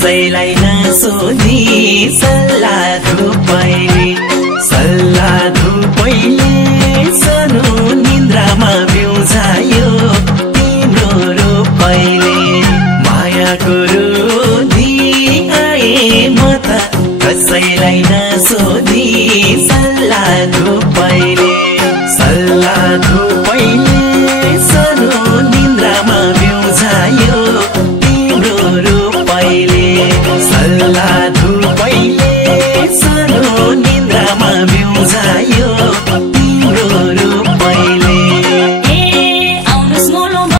कसैलाई नसोधी सल्लाह धुपैले सानो निन्द्रामा बिउजायो तिम्रो रूपैले मायाको रुधी आए म त कसैलाई नसोधी सल्लाह धुपैले